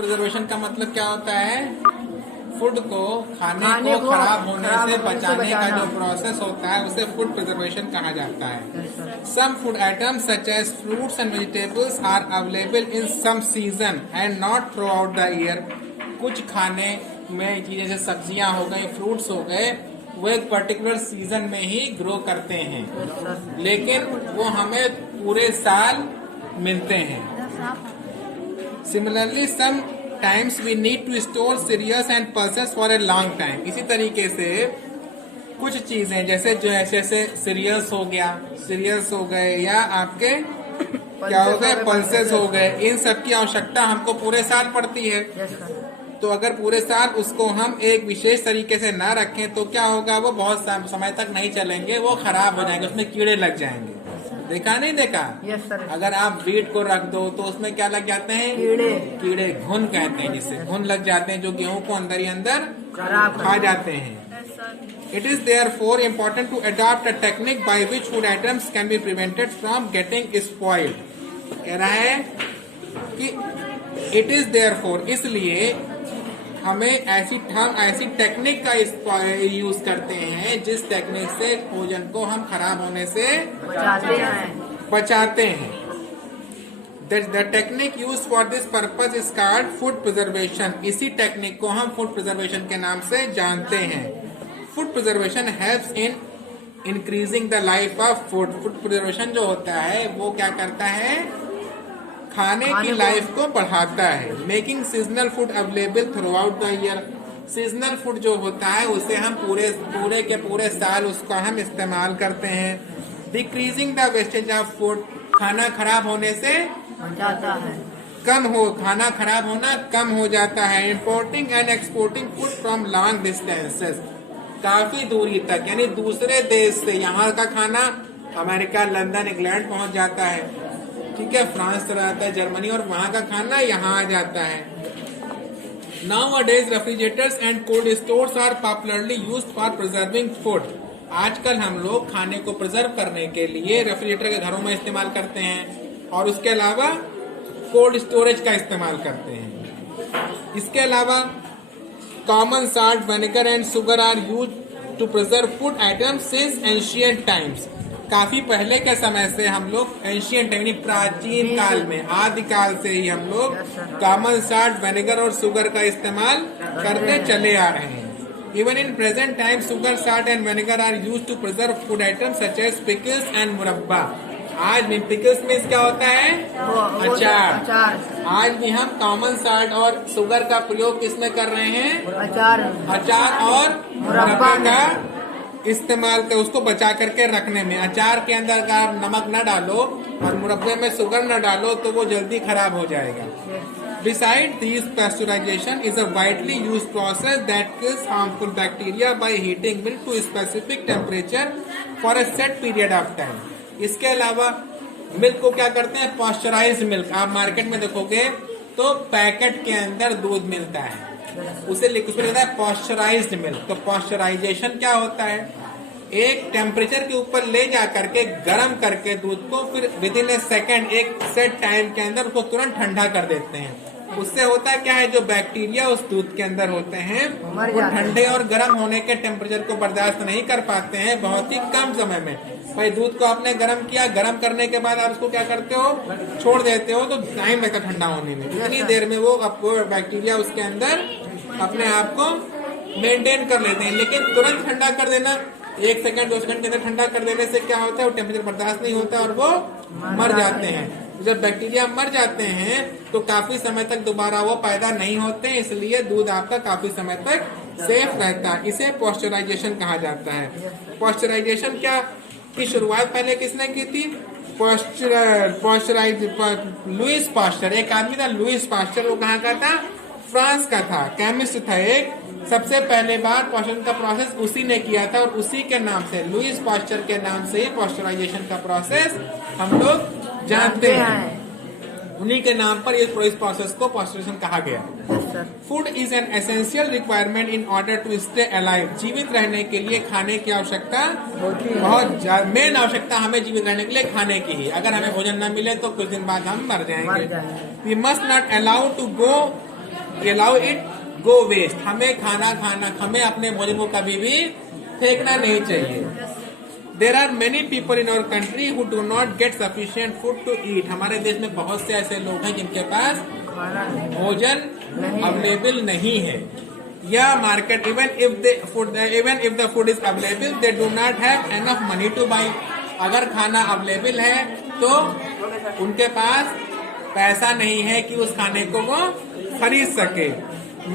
Preservation का मतलब क्या होता है? फूड को खाने को खराब होने से बचाने का जो प्रोसेस होता है उसे फूड प्रिजर्वेशन कहा जाता है। Some food items such as fruits and vegetables are available in some season and not throughout the year. कुछ खाने में जैसे सब्जियां हो गई, फ्रूट्स हो गए, वो एक पर्टिकुलर सीजन में ही ग्रो करते हैं, लेकिन वो हमें पूरे साल मिलते हैं। Similarly sometimes we need to store cereals and pulses for a long time. इसी तरीके से कुछ चीजें जैसे सीरियल्स हो गया, सीरियल्स हो गए या आपके क्या हो गए, पल्सेस हो गए, इन सब की आवश्यकता हमको पूरे साल पड़ती है। तो अगर पूरे साल उसको हम एक विशेष तरीके से ना रखें तो क्या होगा, वो बहुत समय तक नहीं चलेंगे, वो खराब हो जाएंगे, उसमें कीड़े लग जाएंगे। देखा नहीं देखा? Yes sir. अगर आप वीट को रख दो तो उसमें क्या लग जाते हैं? कीड़े, घुन कहते हैं जिससे, घुन लग जाते हैं जो गेहूं को अंदर ही अंदर खा जाते हैं। It is therefore important to adopt a technique by which food items can be prevented from getting spoiled. कह रहा है कि इट इज देयरफॉर, इसलिए हमें हम ऐसी टेक्निक का यूज करते हैं जिस टेक्निक से भोजन को हम खराब होने से बचाते हैं। The technique use for this purpose is called food preservation. इसी टेक्निक को हम फूड प्रिजर्वेशन के नाम से जानते हैं। Food preservation helps in increasing the life of food. Food preservation जो होता है वो क्या करता है? खाने की लाइफ को बढ़ाता है। Making seasonal food available through out the year. Seasonal food जो होता है उसे हम पूरे साल उसका हम इस्तेमाल करते हैं। Decreasing the wastage of food. खाना खराब होने से बचाता है, खाना खराब होना कम हो जाता है। Importing and exporting food from long distances. काफी दूरी तक, यानी दूसरे देश से यहाँ का खाना अमेरिका, लंदन, इंग्लैंड पहुंच जाता है, ठीक है, फ्रांस चला जाता है, जर्मनी, और वहां का खाना यहाँ आ जाता है। Nowadays refrigerators and cold stores are popularly used for preserving food. आजकल हम लोग खाने को प्रिजर्व करने के लिए रेफ्रिजरेटर के घरों में इस्तेमाल करते हैं और उसके अलावा कोल्ड स्टोरेज का इस्तेमाल करते हैं। इसके अलावा common salt, vinegar and sugar are used to preserve food items since ancient times. काफी पहले के समय से हम लोग एंशिएंट यानी प्राचीन काल में, आदिकाल से ही हम लोग कॉमन साल्ट, विनेगर और शुगर का इस्तेमाल करते चले आ रहे हैं। Even in present time sugar, salt and vinegar are used to preserve food items such as pickles and murabba. आज भी पिकल्स में क्या होता है? अचार। आज भी हम कॉमन साल्ट और शुगर का प्रयोग किसमें कर रहे हैं? अचार और मुरब्बा का इस्तेमाल कर, उसको बचा करके रखने में। अचार के अंदर अगर आप नमक न डालो और मुरब्बे में शुगर न डालो तो वो जल्दी खराब हो जाएगा। Besides these, pasteurization is a widely used process that kills harmful bacteria by heating milk to a specific temperature for a set period of time. इसके अलावा मिल्क को क्या करते हैं? पॉस्चराइज्ड मिल्क। आप मार्केट में देखोगे तो पैकेट के अंदर दूध मिलता है, उसमें लिखा है पॉस्चराइज्ड मिल्क। तो पॉस्चराइजेशन क्या होता है? एक टेम्परेचर के ऊपर ले जा करके गर्म करके दूध को फिर विद इन ए सेकेंड, एक सेट टाइम के अंदर उसको तुरंत ठंडा कर देते हैं। उससे होता क्या है, जो बैक्टीरिया उस दूध के अंदर होते हैं वो ठंडे और गर्म होने के टेम्परेचर को बर्दाश्त नहीं कर पाते हैं बहुत ही कम समय में। भाई दूध को आपने गर्म किया, गर्म करने के बाद आप उसको क्या करते हो? छोड़ देते हो, तो टाइम लगता ठंडा होने में। इतनी देर में वो बैक्टीरिया उसके अंदर अपने आप को मेंटेन कर लेते हैं। लेकिन तुरंत ठंडा कर देना, 1 सेकंड 2 सेकंड के अंदर ठंडा कर देने से क्या होता है? वो टेम्परेचर बर्दाश्त नहीं होता और वो मर जाते हैं। जब बैक्टीरिया मर जाते हैं तो काफी समय तक दोबारा वो पैदा नहीं होते हैं, इसलिए दूध आपका काफी समय तक सेफ रहता है। इसे पॉस्चराइजेशन कहा जाता है। पॉस्चराइजेशन की शुरुआत पहले किसने की थी? Lewis pasture. एक आदमी था लुईस पास्चर, वो कहाँ का था? फ्रांस का था, केमिस्ट था एक। सबसे पहले बार पॉस्चराइजेशन का प्रोसेस उसी ने किया था और उसी के नाम से, लुईस पास्चर के नाम से ही पॉस्चराइजेशन का प्रोसेस हम लोग जानते हैं। उन्हीं के नाम पर इस प्रोसेस को पॉस्चराइजेशन कहा गया। Food is an essential requirement in order to stay alive. जीवित रहने के लिए खाने की आवश्यकता बहुत मेन आवश्यकता हमें जीवित रहने के लिए खाने की ही। अगर हमें भोजन न मिले तो कुछ दिन बाद हम मर जाएंगे। We must not allow to go allow it go waste. हमें अपने भोजन को कभी भी फेंकना नहीं चाहिए. There are many people in our country who do not get sufficient food to eat. हमारे देश में बहुत से ऐसे लोग हैं जिनके पास भोजन अवेलेबल नहीं है. या market even if the food is available, they do not have enough money to buy. अगर खाना अवेलेबल है तो उनके पास पैसा नहीं है कि उस खाने को वो खरीद सके.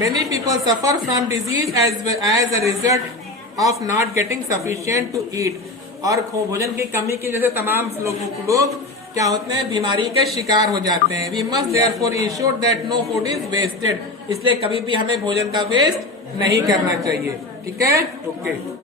Many people suffer from disease as a result of not getting sufficient to eat. और भोजन की कमी की वजह से तमाम लोग क्या होते हैं, बीमारी के शिकार हो जाते हैं. We must therefore ensure that no food is wasted. इसलिए कभी भी हमें भोजन का वेस्ट नहीं करना चाहिए. ठीक है, ओके.